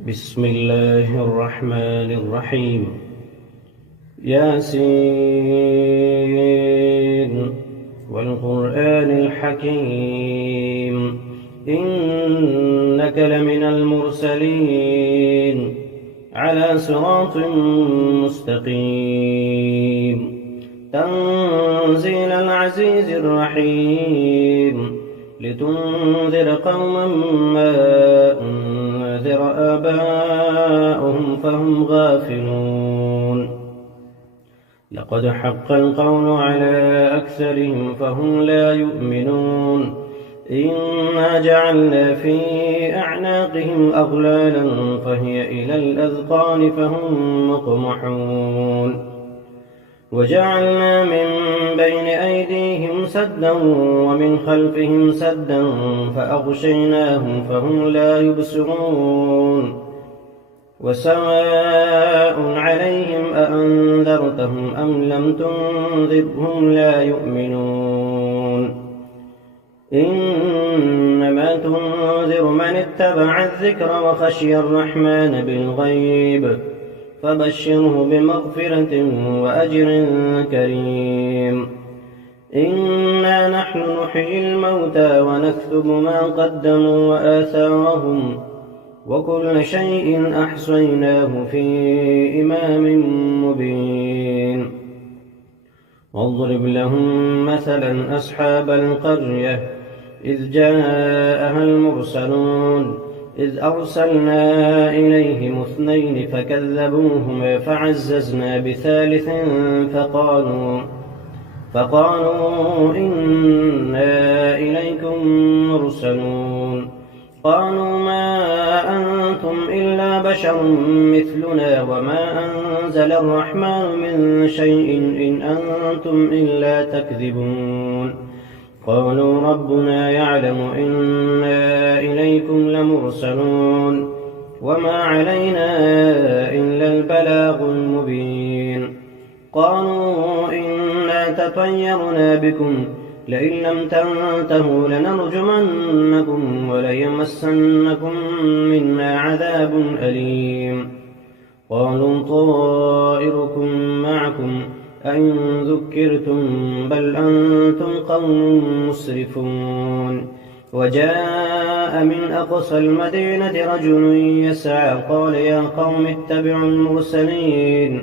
بسم الله الرحمن الرحيم. ياسين والقرآن الحكيم إنك لمن المرسلين على صراط مستقيم تنزيل العزيز الرحيم لتنذر قوما ما أنذر آباؤهم فهم غافلون لقد حق القول على أكثرهم فهم لا يؤمنون إنا جعلنا في أعناقهم أغلالا فهي إلى الأذقان فهم مقمحون وجعلنا من بين أيديهم سدا ومن خلفهم سدا فأغشيناهم فهم لا يبصرون وسواء عليهم أأنذرتهم أم لم تنذرهم لا يؤمنون إنما تنذر من اتبع الذكر وخشي الرحمن بالغيب فبشره بمغفرة وأجر كريم إنا نحن نحيي الموتى ونكتب ما قدموا وآثارهم وكل شيء أحصيناه في إمام مبين واضرب لهم مثلا أصحاب القرية إذ جاءها المرسلون إذ أرسلنا إليهم اثنين فكذبوهما فعززنا بثالث فقالوا إنا إليكم مرسلون قالوا ما أنتم إلا بشر مثلنا وما أنزل الرحمن من شيء إن أنتم إلا تكذبون قالوا ربنا يعلم إنا إليكم لمرسلون وما علينا إلا البلاغ المبين قالوا إنا تطيرنا بكم لئن لم تنتهوا لنرجمنكم وليمسنكم منا عذاب أليم قالوا طائركم معكم أئن ذكرتم بل أنتم قوم مسرفون وجاء من أقصى المدينة رجل يسعى قال يا قوم اتبعوا المرسلين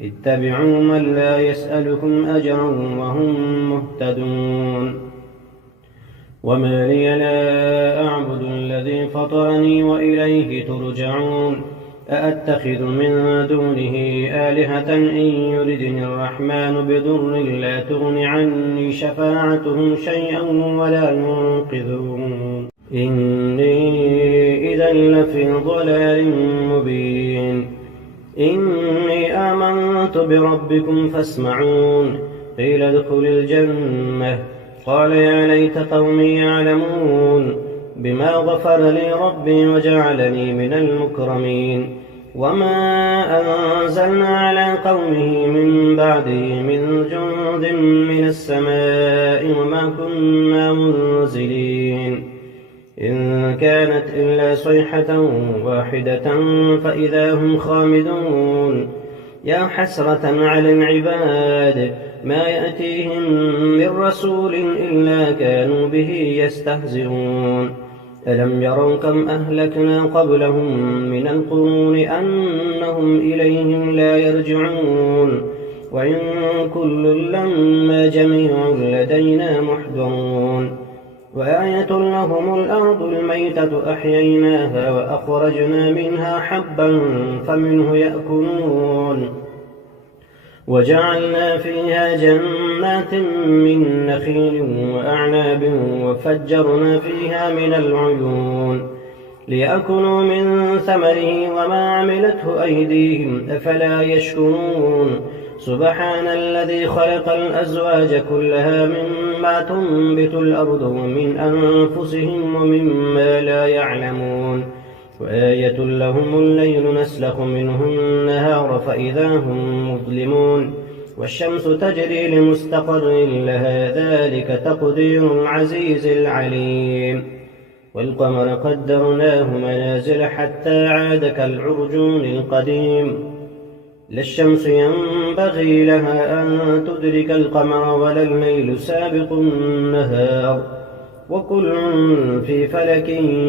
اتبعوا من لا يسألكم أجرا وهم مهتدون وما لي لا أعبد الذي فطرني وإليه ترجعون أأتخذ من دونه آلهة إن يردني الرحمن بضر لا تغن عني شفاعتهم شيئا ولا ينقذون إني إذا لفي ضلال مبين إني آمنت بربكم فاسمعون قيل ادخل الجنة قال يا ليت قومي يعلمون بما غفر لي ربي وجعلني من المكرمين وما أنزلنا على قومه من بعده من جند من السماء وما كنا منزلين إن كانت إلا صيحة واحدة فإذا هم خامدون يا حسرة على العباد ما يأتيهم من رسول إلا كانوا به يستهزئون ألم يروا كم أهلكنا قبلهم من القرون أنهم إليهم لا يرجعون وإن كل لما جميع لدينا محضرون وآية لهم الأرض الميتة أحييناها وأخرجنا منها حبا فمنه يأكلون وجعلنا فيها جنات من نخيل وأعناب وفجرنا فيها من العيون ليأكلوا من ثمره وما عملته أيديهم أفلا يشكرون سبحان الذي خلق الأزواج كلها مما تنبت الأرض ومن أنفسهم ومما لا يعلمون وآية لهم الليل نسلخ منه النهار فإذا هم مظلمون والشمس تجري لمستقر لها ذلك تقدير العزيز العليم والقمر قدرناه منازل حتى عاد كالعرجون القديم لا الشمس ينبغي لها أن تدرك القمر ولا الليل سابق النهار وكل في فلك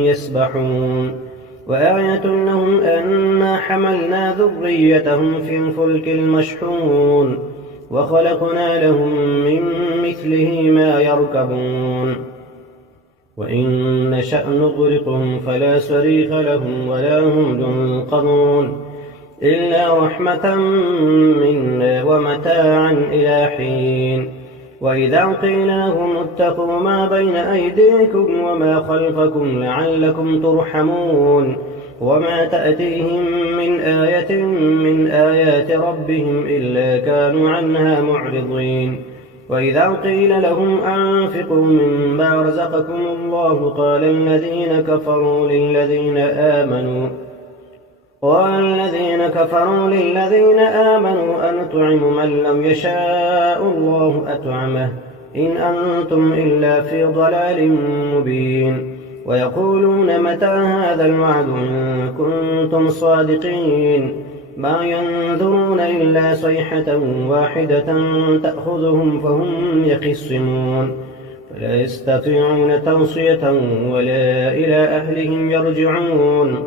يسبحون وآية لهم أنا حملنا ذريتهم في الفلك المشحون وخلقنا لهم من مثله ما يركبون وإن نشأ نغرقهم فلا صريخ لهم ولا هم ينقذون إلا رحمة منا ومتاعا إلى حين وإذا قيل لهم اتقوا ما بين أيديكم وما خلفكم لعلكم ترحمون وما تأتيهم من آية من آيات ربهم إلا كانوا عنها معرضين وإذا قيل لهم أنفقوا مما رزقكم الله قال الذين كفروا للذين آمنوا أنطعم من لم يشاء الله أطعمه إن أنتم إلا في ضلال مبين ويقولون متى هذا الوعد إن كنتم صادقين ما ينظرون إلا صيحة واحدة تأخذهم فهم يخصمون فلا يستطيعون توصية ولا إلى أهلهم يرجعون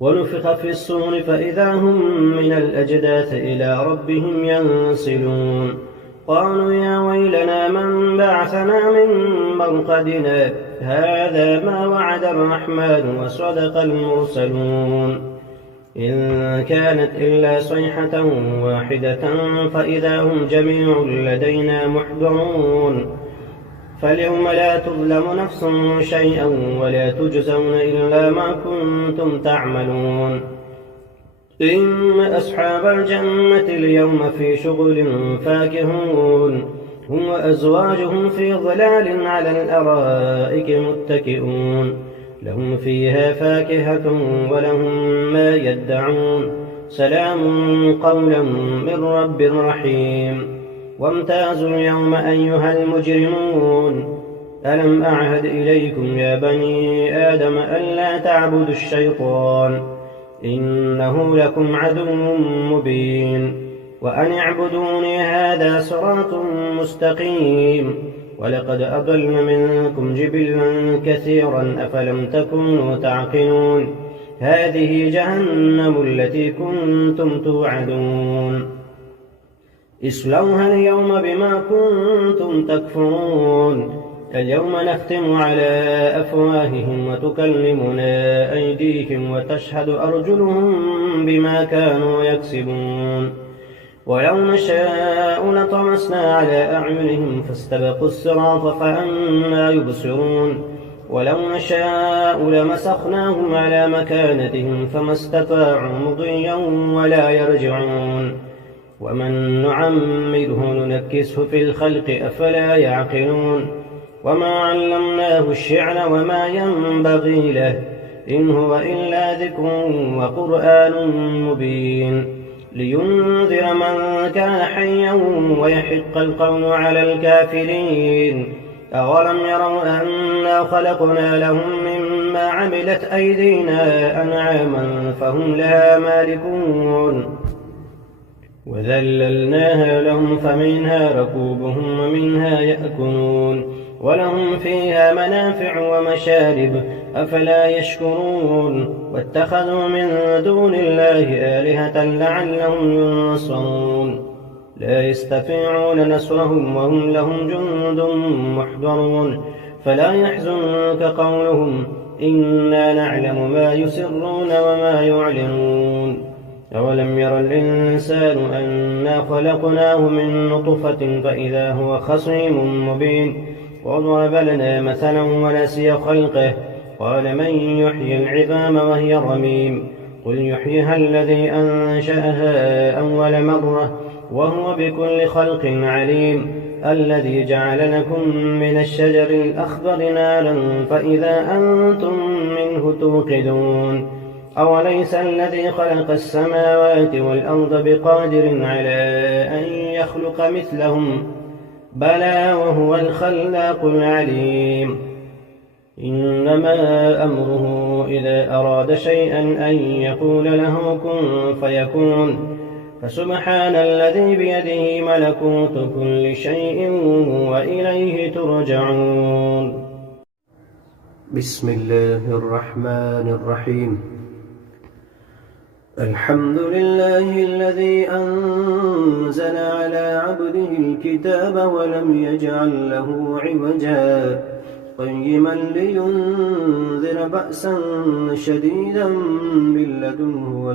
ونفخ في الصور فإذا هم من الأجداث إلى ربهم ينسلون قالوا يا ويلنا من بعثنا من مرقدنا هذا ما وعد الرحمن وصدق المرسلون إن كانت إلا صيحة واحدة فإذا هم جميع لدينا محضرون فاليوم لا تظلم نفس شيئا ولا تجزون إلا ما كنتم تعملون إن أصحاب الجنة اليوم في شغل فاكهون هم وأزواجهم في ظلال على الأرائك متكئون لهم فيها فاكهة ولهم ما يدعون سلام قولا من رب رحيم وامتازوا اليوم أيها المجرمون ألم أعهد إليكم يا بني آدم ألا تعبدوا الشيطان إنه لكم عدو مبين وأن اعبدوني هذا صراط مستقيم ولقد أضل منكم جبلا كثيرا أفلم تكونوا تعقلون هذه جهنم التي كنتم توعدون اصلوها اليوم بما كنتم تكفرون اليوم نختم على أفواههم وتكلمنا أيديهم وتشهد أرجلهم بما كانوا يكسبون ولو نشاء لطمسنا على أعينهم فاستبقوا الصراط فأنى يبصرون ولو نشاء لمسخناهم على مكانتهم فما استطاعوا مضيا ولا يرجعون ومن نعمره ننكسه في الخلق أفلا يعقلون وما علمناه الشعر وما ينبغي له إن هو إلا ذكر وقرآن مبين لينذر من كان حيا ويحق القول على الكافرين أولم يروا أنا خلقنا لهم مما عملت أيدينا أنعاما فهم لها مالكون وذللناها لهم فمنها ركوبهم ومنها يأكلون ولهم فيها منافع ومشارب أفلا يشكرون واتخذوا من دون الله آلهة لعلهم ينصرون لا يستطيعون نصرهم وهم لهم جند محضرون فلا يحزنك قولهم إنا نعلم ما يسرون وما يعلنون أولم ير الإنسان أنا خلقناه من نطفة فإذا هو خصيم مبين وضرب لنا مثلا ونسي خلقه قال من يحيي العظام وهي رميم قل يحييها الذي أنشأها أول مرة وهو بكل خلق عليم الذي جعل لكم من الشجر الأخضر نارا فإذا أنتم منه توقدون أوليس الذي خلق السماوات والأرض بقادر على أن يخلق مثلهم بلى وهو الخلاق العليم إنما أمره إذا أراد شيئا أن يقول له كن فيكون. فسبحان الذي بيده ملكوت كل شيء وإليه ترجعون. بسم الله الرحمن الرحيم. الحمد لله الذي أنزل على عبده الكتاب ولم يجعل له عوجا قيما لينذر بأسا شديدا من لدنه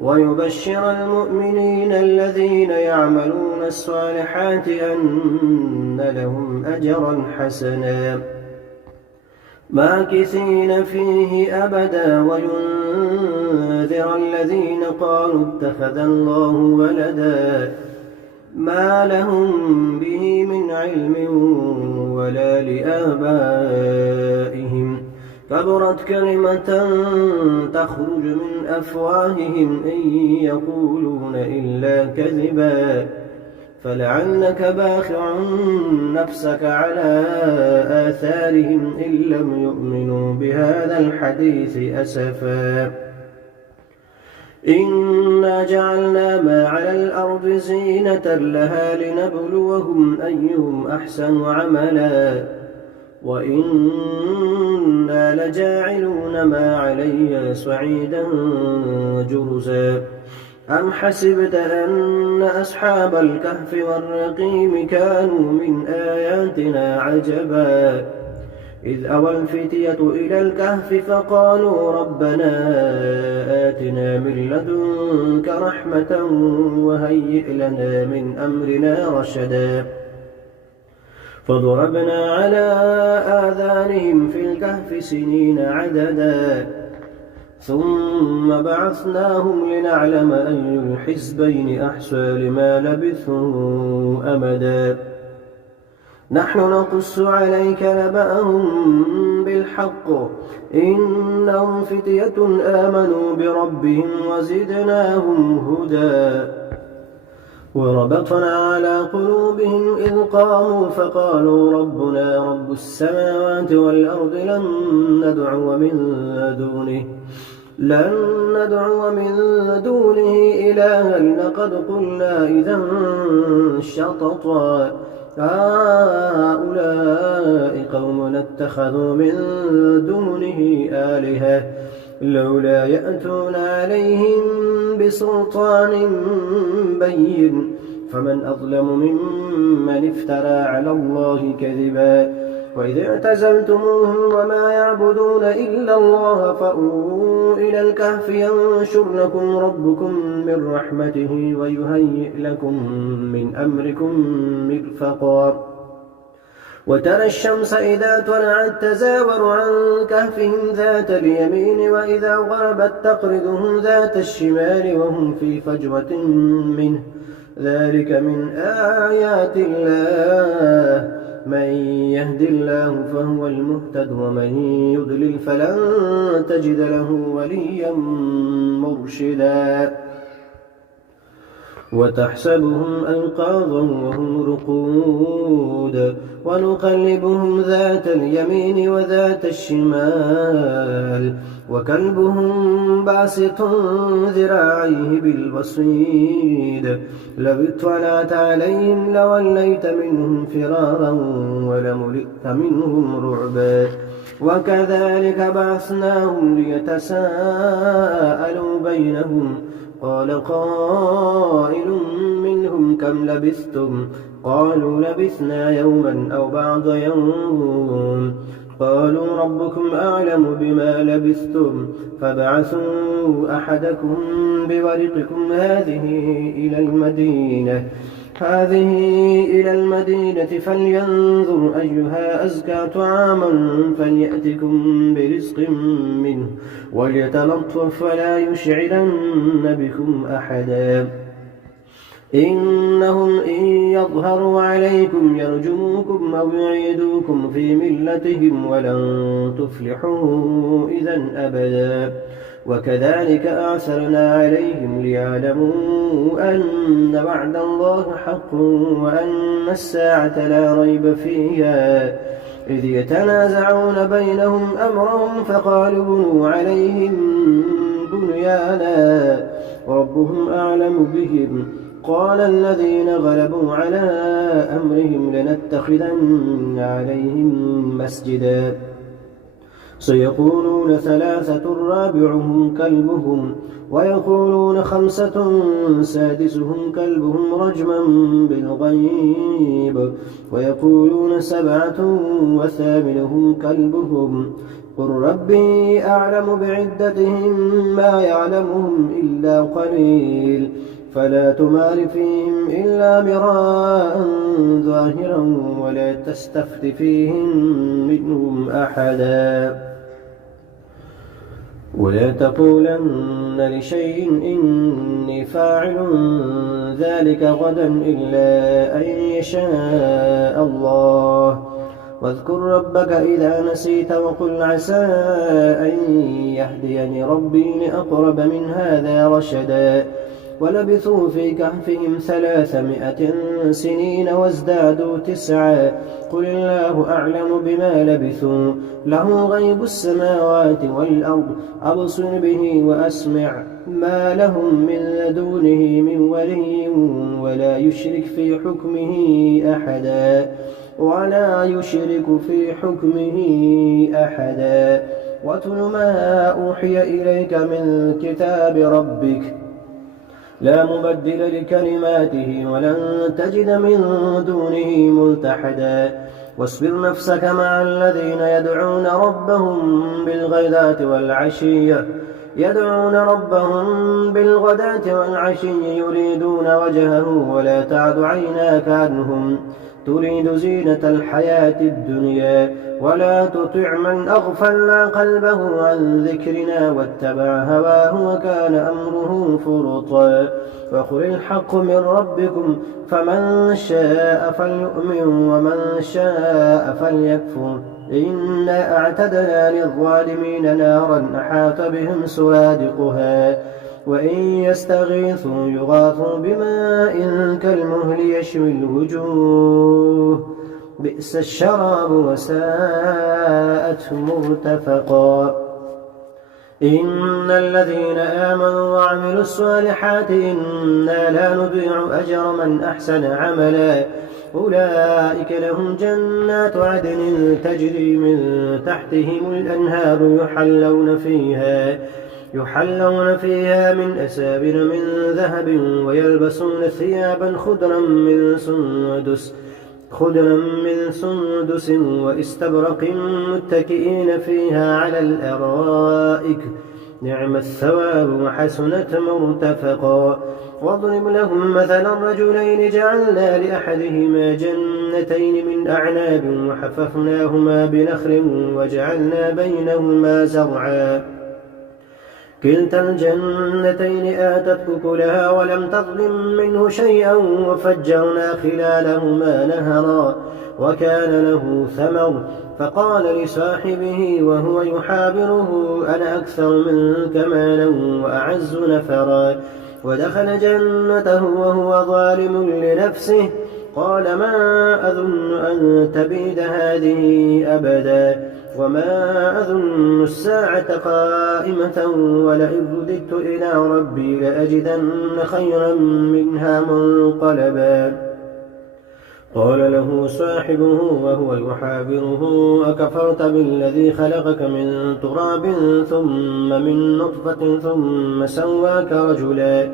ويبشر المؤمنين الذين يعملون الصالحات أن لهم أجرا حسنا ماكثين فيه أبدا وينذر الذين قالوا اتخذ الله ولدا ما لهم به من علم ولا لآبائهم كبرت كلمة تخرج من أفواههم إن يقولون إلا كذبا فلعلك باخع نفسك على آثارهم إن لم يؤمنوا بهذا الحديث أسفا إنا جعلنا ما على الأرض زينة لها لنبلوهم أيهم أحسن عملا وإنا لجاعلون ما عليها صعيدا جرزا أم حسبت أن أصحاب الكهف والرقيم كانوا من آياتنا عجبا إذ أوى الفتية إلى الكهف فقالوا ربنا آتنا من لدنك رحمة وهيئ لنا من أمرنا رشدا فضربنا على آذانهم في الكهف سنين عددا ثم بعثناهم لنعلم أي الحزبين أحصى لما لبثوا أمدا نحن نقص عليك نبأهم بالحق إنهم فتية آمنوا بربهم وزدناهم هدى وربطنا على قلوبهم إذ قاموا فقالوا ربنا رب السماوات والأرض لن ندعو من دونه إلها لقد قلنا إذا شططا هؤلاء قوم اتخذوا من دونه آلهة لولا يأتون عليهم بسلطان بين فمن أظلم ممن افترى على الله كذبا وإذ اعتزلتموهم وما يعبدون إلا الله فأووا إلى الكهف ينشر لكم ربكم من رحمته ويهيئ لكم من أمركم مرفقا وترى الشمس إذا طلعت تزاور عن كهفهم ذات اليمين وإذا غربت تقرضهم ذات الشمال وهم في فجوة منه ذلك من آيات الله من يهد الله فهو المهتد ومن يضلل فلن تجد له وليا مرشدا وتحسبهم أيقاظا وهم رقود ونقلبهم ذات اليمين وذات الشمال وكلبهم باسط ذراعيه بالوصيد لو اطلعت عليهم لوليت منهم فرارا ولملئت منهم رعبا وكذلك بعثناهم ليتساءلوا بينهم قال قائل منهم كم لبثتم قالوا لبثنا يوما أو بعض يوم قالوا ربكم أعلم بما لبثتم فابعثوا أحدكم بورقكم هذه إلى المدينة فلينظر أيها أزكى طعاما فليأتكم برزق منه وليتلطف ولا يشعرن بكم أحدا إنهم إن يظهروا عليكم يرجموكم أو يعيدوكم في ملتهم ولن تفلحوا إذا أبدا وكذلك أعثرنا عليهم ليعلموا أن وعد الله حق وأن الساعة لا ريب فيها إذ يتنازعون بينهم أمرهم فقالوا بنوا عليهم بنيانا ربهم أعلم بهم قال الذين غلبوا على أمرهم لنتخذن عليهم مسجدا سيقولون ثلاثة رابعهم كلبهم ويقولون خمسة سادسهم كلبهم رجما بالغيب ويقولون سبعة وثامنهم كلبهم قل ربي أعلم بعدتهم ما يعلمهم إلا قليل فلا تمار فيهم إلا مراء ظاهرا ولا تستفت فيهم منهم أحدا ولا تقولن لشيء إني فاعل ذلك غدا إلا أن يشاء الله واذكر ربك إذا نسيت وقل عسى أن يهديني ربي لأقرب من هذا رشدا ولبثوا في كهفهم 300 سنين وازدادوا 9 قل الله أعلم بما لبثوا له غيب السماوات والأرض أبصر به وأسمع ما لهم من دونه من ولي ولا يشرك في حكمه أحدا واتل ما أوحي إليك من كتاب ربك لا مبدل لكلماته ولن تجد من دونه ملتحدا واصبر نفسك مع الذين يدعون ربهم بالغداة والعشي يريدون وجهه ولا تعد عيناك عنهم تريد زينة الحياة الدنيا ولا تطع من أغفلنا قلبه عن ذكرنا واتبع هواه وكان أمره فرطا وقل الحق من ربكم فمن شاء فليؤمن ومن شاء فليكفر إنا أعتدنا للظالمين نارا أحاط بهم سرادقها وإن يستغيثوا يغاثوا بماء كالمهل يشوي الوجوه بئس الشراب وساءت مرتفقا إن الذين آمنوا وعملوا الصالحات إنا لا نضيع أجر من أحسن عملا أولئك لهم جنات عدن تجري من تحتهم الأنهار يحلون فيها من أسابر من ذهب ويلبسون ثيابا خضرا من سندس واستبرق متكئين فيها على الأرائك نعم الثواب وحسنت مرتفقا واضرب لهم مثلا رجلين جعلنا لأحدهما جنتين من أعناب وحففناهما بنخل وجعلنا بينهما زرعا كلتا الجنتين آتت أكلها ولم تظلم منه شيئا وفجرنا خلالهما نهرا وكان له ثمر فقال لصاحبه وهو يحاوره أنا أكثر منك مالا وأعز نفرا ودخل جنته وهو ظالم لنفسه قال ما أظن أن تبيد هذه أبدا وما أظن الساعة قائمة ولئن رددت إلى ربي لأجدن خيرا منها منقلبا قال له صاحبه وهو يحاوره أكفرت بالذي خلقك من تراب ثم من نطفة ثم سواك رجلا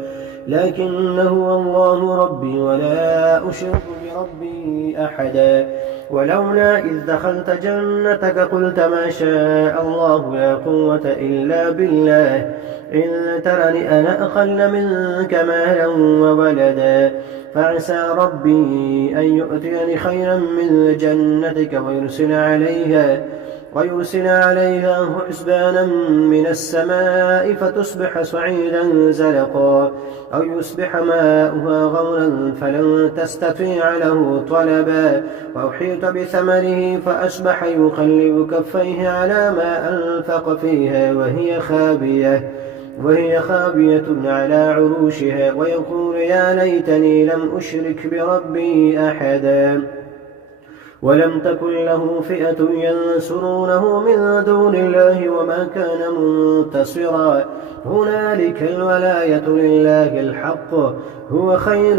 لكنه هو الله ربي ولا أشرك بربي أحدا ولولا إذ دخلت جنتك قلت ما شاء الله لا قوة إلا بالله إن ترني أنا أقل منك مالا وولدا فعسى ربي أن يؤتيني خيرا من جنتك ويرسل عليها حسبانا من السماء فتصبح صعيدا زلقا أو يصبح ماؤها غورا فلن تستطيع له طلبا وأحيط بثمره فأصبح يقلب كفيه على ما أنفق فيها وهي خابية على عروشها ويقول يا ليتني لم أشرك بربي أحدا ولم تكن له فئة ينصرونه من دون الله وما كان منتصرا هنالك الولاية لله الحق هو خير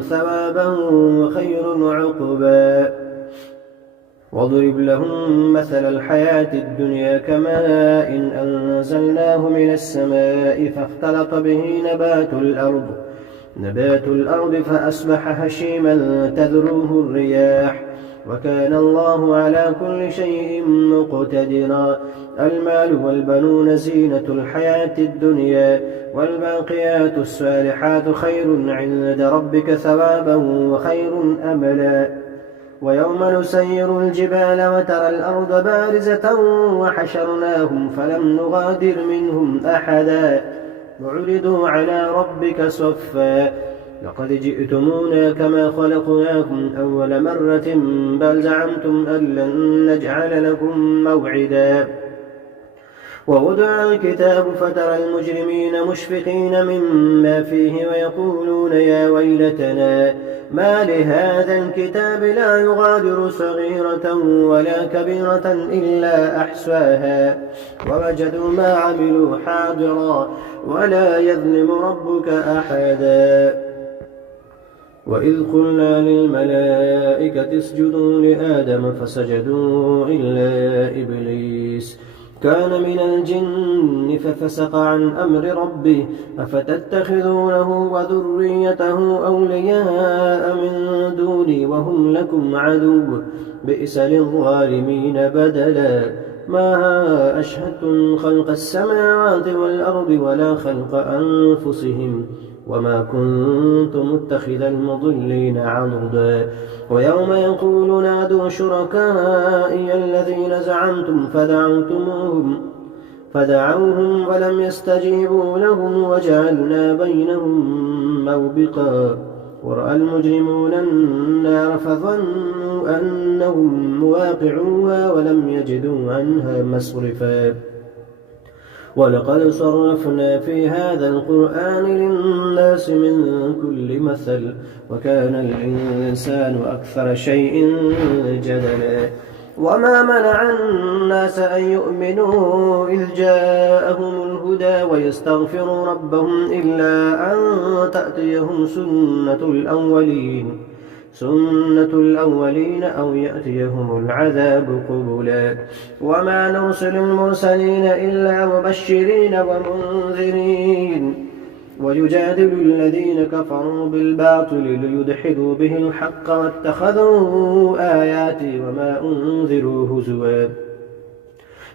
ثوابا وخير عقبا واضرب لهم مثل الحياة الدنيا كماء إن أنزلناه من السماء فاختلط به نبات الأرض فأصبح هشيما تذروه الرياح وكان الله على كل شيء مقتدرا المال والبنون زينة الحياة الدنيا والباقيات الصالحات خير عند ربك ثوابا وخير أملا ويوم نسير الجبال وترى الأرض بارزة وحشرناهم فلم نغادر منهم أحدا وعرضوا على ربك صفا لقد جئتمونا كما خلقناكم أول مرة بل زعمتم أن لن نجعل لكم موعدا ووضع الكتاب فترى المجرمين مشفقين مما فيه ويقولون يا ويلتنا ما لهذا الكتاب لا يغادر صغيرة ولا كبيرة إلا أحصاها ووجدوا ما عملوا حاضرا ولا يظلم ربك أحدا وإذ قلنا للملائكة اسجدوا لآدم فسجدوا إلا إبليس كان من الجن ففسق عن أمر ربه أفتتخذونه وذريته أولياء من دوني وهم لكم عدو بئس للظالمين بدلا ما أشهدتم خلق السماوات والأرض ولا خلق أنفسهم وما كنت متخذ المضلين عضدا ويوم يقول نادوا شركائي الذين زعمتم فدعوهم ولم يستجيبوا لهم وجعلنا بينهم موبقا ورأى المجرمون النار فظنوا أنهم مواقعوها ولم يجدوا عنها مصرفا ولقد صرفنا في هذا القرآن للناس من كل مثل وكان الإنسان أكثر شيء جدلا وما منع الناس أن يؤمنوا إذ جاءهم الهدى ويستغفروا ربهم إلا أن تأتيهم سنة الأولين أو يأتيهم العذاب قبلا وما نرسل المرسلين إلا مبشرين ومنذرين ويجادل الذين كفروا بالباطل ليدحضوا به الحق واتخذوا آياتي وما أنذروا هزوا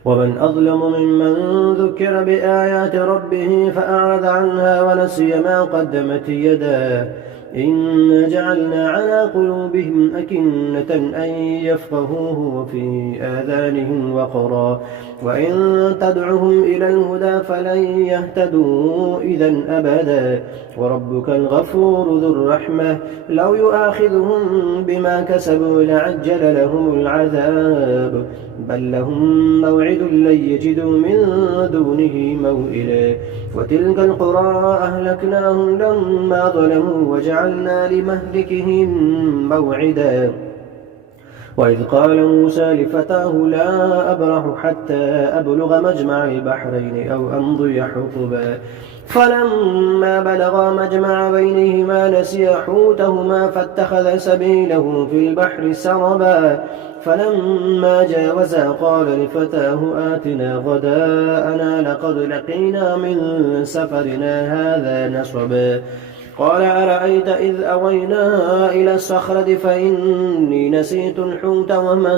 ومن أظلم ممن ذكر بآيات ربه فأعرض عنها ونسي ما قدمت يداه إنا جعلنا على قلوبهم أكنة أن يفقهوه وفي آذانهم وقرا وإن تدعهم إلى الهدى فلن يهتدوا إذا أبدا وربك الغفور ذو الرحمة لو يؤاخذهم بما كسبوا لعجل لهم العذاب بل لهم موعد لن يجدوا من دونه موئلا وتلك القرى أهلكناهم لما ظلموا وجعلنا لمهلكهم موعدا وإذ قال موسى لفتاه لا أبرح حتى أبلغ مجمع البحرين أو أمضي حقبا فلما بلغا مجمع بينهما نسيا حوتهما فاتخذ سبيله في البحر سربا فلما جاوزا قال لفتاه آتنا غداءنا لقد لقينا من سفرنا هذا نصبا قال أرأيت إذ أوينا إلى الصخرة فإني نسيت الحوت وما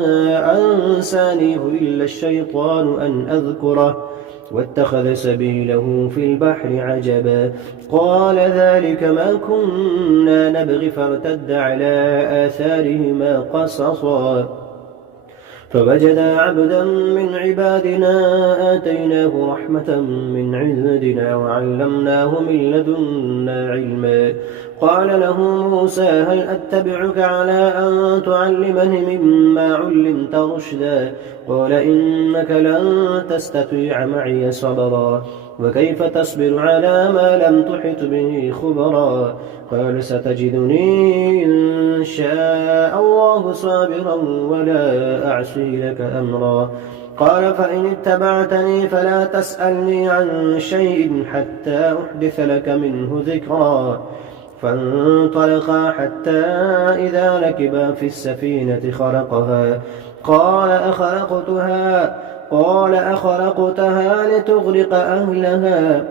أنسانيه إلا الشيطان أن أذكره واتخذ سبيله في البحر عجبا قال ذلك ما كنا نبغي فارتد على آثارهما قصصا فوجدا عبدا من عبادنا آتيناه رحمة من عندنا وعلمناه من لدنا علما. قال له موسى هل أتبعك على أن تعلمني مما علمت رشدا؟ قال إنك لن تستطيع معي صبرا وكيف تصبر على ما لم تحط به خبرا؟ قال ستجدني إن شاء الله صابرا ولا أعصي لك أمرا. قال فإن اتبعتني فلا تسألني عن شيء حتى أحدث لك منه ذكرا. فانطلقا حتى إذا ركبا في السفينة خرقها قال أخرقتها لتغرق أهلها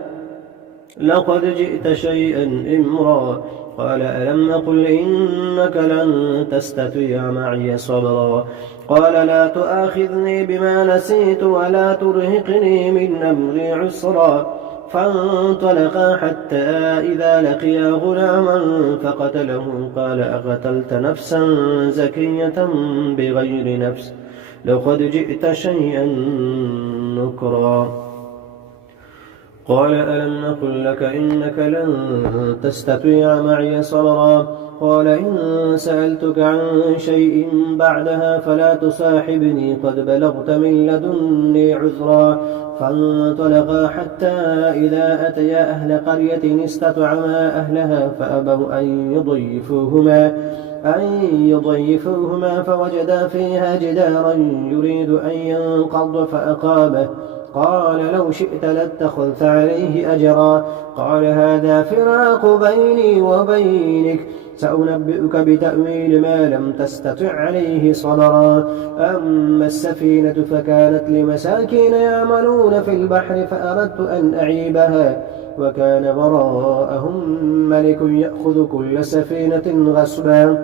لقد جئت شيئا إمرا. قال ألم أقل إنك لن تستطيع معي صبرا؟ قال لا تؤاخذني بما نسيت ولا ترهقني من أمري عسرا. فانطلقا حتى إذا لقيا غلاما فقتله قال أقتلت نفسا زكية بغير نفس لقد جئت شيئا نكرا. قال ألم نقل لك إنك لن تستطيع معي صبرا؟ قال إن سألتك عن شيء بعدها فلا تصاحبني قد بلغت من لدني عذرا. فانطلقا حتى إذا أتيا أهل قرية استطعما أهلها فأبوا أن يضيفوهما فوجدا فيها جدارا يريد أن ينقض فأقامه. قال لو شئت لاتخذت عليه أجرا. قال هذا فراق بيني وبينك سأنبئك بتأويل ما لم تستطع عليه صبرا. أما السفينة فكانت لمساكين يعملون في البحر فأردت أن أعيبها وكان وراءهم ملك يأخذ كل سفينة غصبا.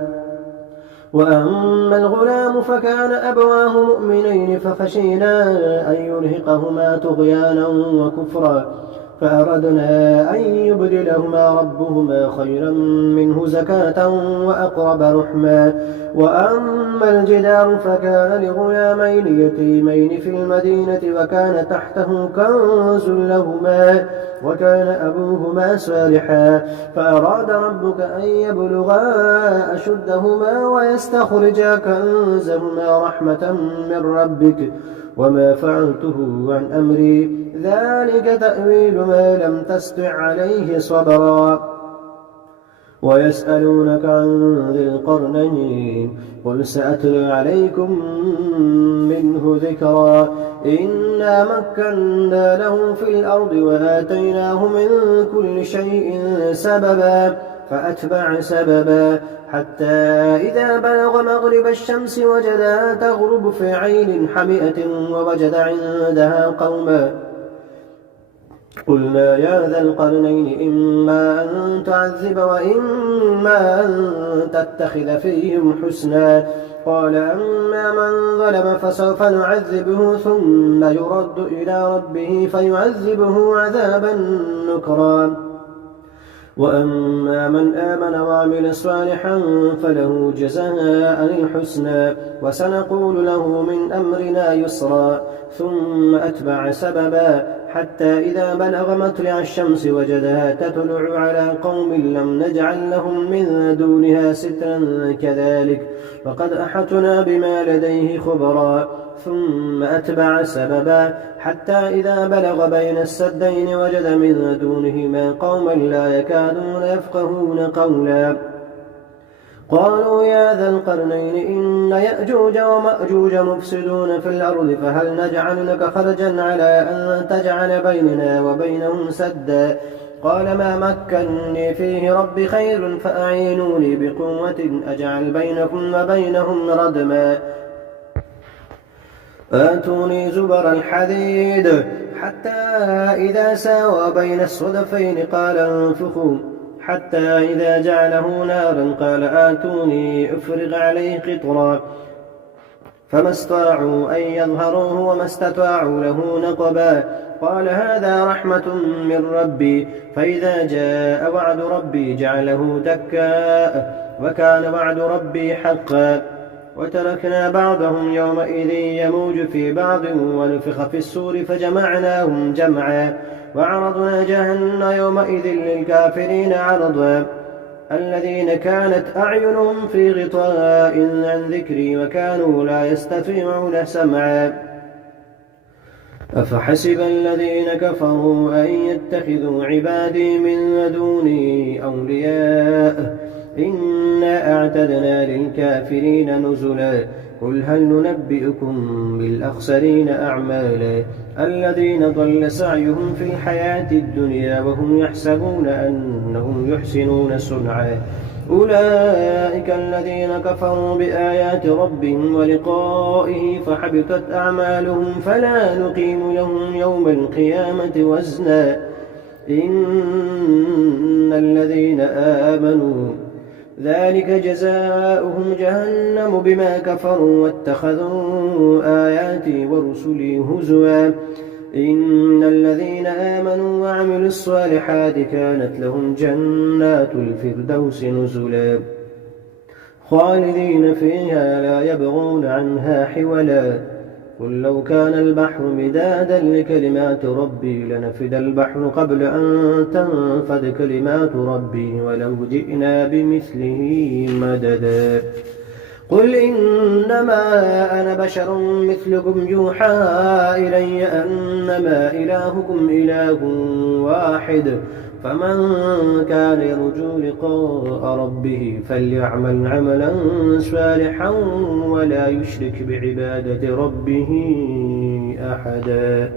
وأما الغلام فكان أبواه مؤمنين فخشينا أن يرهقهما طغيانا وكفرا فأردنا أن يبدلهما ربهما خيرا منه زكاة وأقرب رحما. وأما الجدار فكان لغلامين يتيمين في المدينة وكان تحته كنز لهما وكان أبوهما صالحا فأراد ربك أن يبلغا أشدهما ويستخرجا كنزهما رحمة من ربك وما فعلته عن أمري ذلك تأويل ما لم تستطع عليه صبرا. ويسألونك عن ذي القرنين قل سأتلو عليكم منه ذكرا. إنا مكنا له في الأرض وآتيناه من كل شيء سببا فأتبع سببا حتى إذا بلغ مغرب الشمس وجدها تغرب في عين حمئة ووجد عندها قوما. قلنا يا ذا القرنين إما أن تعذب وإما أن تتخذ فيهم حسنا. قال أما من ظلم فسوف نعذبه ثم يرد إلى ربه فيعذبه عذابا نكرا. وأما من آمن وعمل صالحا فله جزاء الحسنى وسنقول له من أمرنا يسرا. ثم أتبع سببا حتى إذا بلغ مطلع الشمس وجدها تطلع على قوم لم نجعل لهم من دونها سترا كذلك وقد أحطنا بما لديه خبرا. ثم أتبع سببا حتى إذا بلغ بين السدين وجد من دونهما قوما لا يكادون يفقهون قولا. قالوا يا ذا القرنين إن يأجوج ومأجوج مفسدون في الأرض فهل نجعل لك خرجا على أن تجعل بيننا وبينهم سدا؟ قال ما مكنني فيه ربي خير فأعينوني بقوة أجعل بينكم وبينهم ردما. آتوني زبر الحديد حتى إذا ساوى بين الصدفين قال انفخوا حتى إذا جعله نارا قال آتوني أفرغ عليه قطرا. فما استطاعوا أن يظهروه وما استطاعوا له نقبا. قال هذا رحمة من ربي فإذا جاء وعد ربي جعله دكا وكان وعد ربي حقا. وتركنا بعضهم يومئذ يموج في بعض ونفخ في السور فجمعناهم جمعا وعرضنا جهنم يومئذ للكافرين عرضا الذين كانت أعينهم في غطاء عن ذكري وكانوا لا يستطيعون سمعا أفحسب الذين كفروا أن يتخذوا عبادي من دوني أولياء إنا أعتدنا للكافرين نزلا قل هل ننبئكم بالأخسرين أعمالا الذين ضل سعيهم في الحياة الدنيا وهم يحسبون أنهم يحسنون صنعا أولئك الذين كفروا بآيات ربهم ولقائه فحبطت أعمالهم فلا نقيم لهم يوم القيامة وزنا إن الذين آمنوا ذلك جزاؤهم جهنم بما كفروا واتخذوا آياتي ورسلي هزوا إن الذين آمنوا وعملوا الصالحات كانت لهم جنات الفردوس نزلا خالدين فيها لا يبغون عنها حولا قل لو كان البحر مدادا لكلمات ربي لنفد البحر قبل أن تنفد كلمات ربي ولو جئنا بمثله مددا قل إنما أنا بشر مثلكم يوحى إلي أنما إلهكم إله واحد فمن كان يرجو لقاء ربه فليعمل عملا صالحا ولا يشرك بعبادة ربه أحدا.